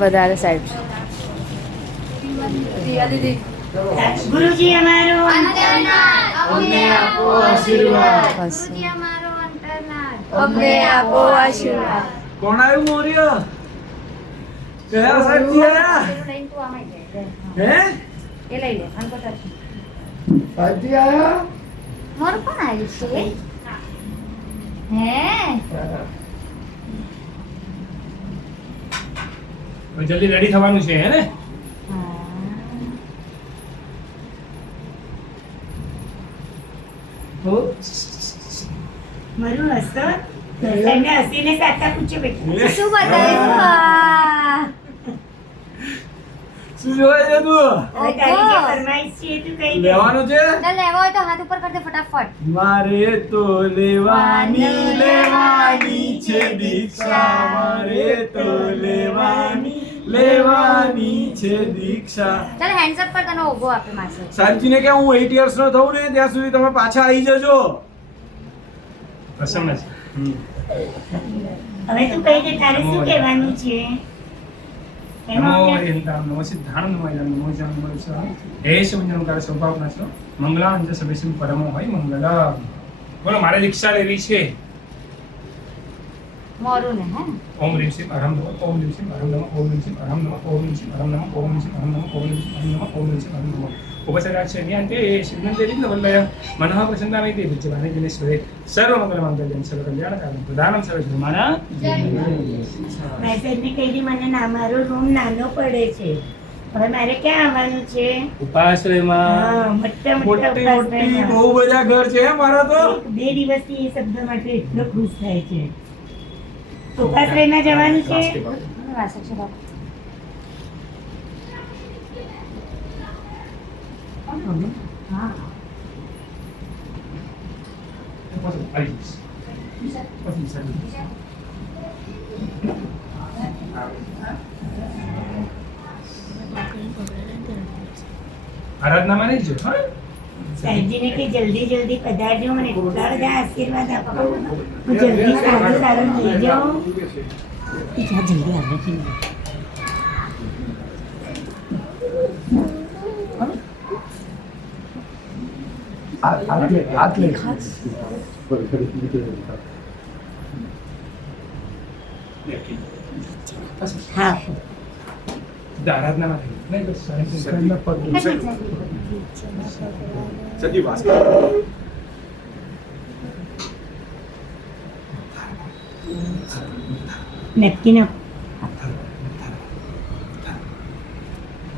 વધારે સાહેબ ગુરુજી અમારો અમને આપો આશીર્વાદ. ગુરુજી અમારો અંતરનાથ અમને આપો આશીર્વાદ. કોણ આવ્યું મોર્ય? કયા સાહેબજી આયા? લઈને તું આમાં જાય. હે? એ લઈ લે અનકોટા સાહેબજી આયા? મોર કોણ આવ્યું છે હે જલ્દી રેડી થવાનું છે હે ને? મારું હસો એને હસીને સાચા પૂછે બેટા શું બતાવ્યું? શું જોવાય છે તું? હવે તારી જે ફરમાઈશ છે એ તું કહી દે લેવાનું છે? ચાલ લેવો હોય તો હાથ ઉપર કર દે ફટાફટ. મારે તો લેવાની છે દીક્ષા. મારે તો લેવાની છે દીક્ષા. ચાલ હેન્ડ્સ અપ પર તને ઓગો આપે માસે. સાહેબજીને કે હું 8 years નો થઉં ને ત્યાં સુધી તમે પાછા આવી જજો. પ્રસન્ન છે. હવે તું કહી દે તારે શું કહેવાનું છે નમો એમાં હરિહંતામ નમો સિદ્ધાણમ નમો યમ નમો જમ નમો ઈશ્વરમ હે શિવજનકાર સૌભાવનાશો મંગલાંજ સભિસમ પરમો હોય મંગલમ. બોલો મારે દીક્ષા લેવી છે. મોરું ને હે ઓમ રીમ શ્રીમ અરહમ નમઃ ઓમ રીમ શ્રીમ અરહમ નમઃ ઓમ રીમ શ્રીમ અરહમ નમઃ ઓમ રીમ શ્રીમ અરહમ નમઃ ઓમ રીમ શ્રીમ અરહમ નમઃ ઓમ રીમ શ્રીમ અરહમ નમઃ ઓમ રીમ શ્રીમ અરહમ નમઃ ઉપસર્ગાક્ષેન્યાન્તે શ્રીમંતે વિઘ્નવલ્લય મનઃ પ્રસન્નામિતિ વિદ્યમાને દિનેશ્વરે સર્વમંગલમાંગલ્યં સર્વકલ્યાણકારકં પ્રદાનં સર્વધર્માણાં મેસેજને કહી દે મને ના મારો રૂમ નાનો પડે છે હવે મારે ક્યાં આવવાનું છે ઉપાશ્રયમાં હા મોટા મોટી મોટી મોટા બહુ બધા ઘર છે હે મારા તો. 2 દિવસથી એ શબ્દ માટે એટલો ખુશ થાય છે ઉપાશ્રયમાં જવાનું છે વાસક છે બાપ. હા આરાધનામાં નહીં જો હા સાહેબજીને કે જલ્દી જલ્દી પધારજો મને એટલા બધા આશીર્વાદ આપો હું જલ્દી સારું સારું થઈ જાઉં જલ્દી આવે છે હા આરાધનામાં નહીં બસ સાહેબના પગ સજી વાસ. નક્કી ન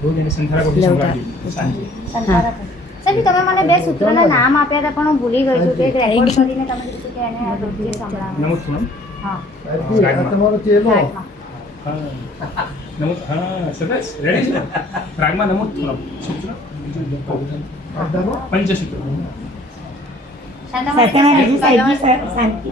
રોજ એને સંથારા કોટી સંભળાવી શાંતિ. સંતારા કર. સાહેબ તમે મને બે સૂત્રોના નામ આપ્યા હતા પણ હું ભૂલી ગઈ છું તે રેકોર્ડ કરીને તમે કીધું કે એને આ રોજે સંભળાવો. નમો થોડું હા તમારો ચેલો. રાગમાં. હા નમો હા સરસ રેડી છે રાગમાં નમો થોડું સૂત્ર પંચસૂત્ર શાંતામાં સાતમા રાજુ સાહેબજી શાંતિ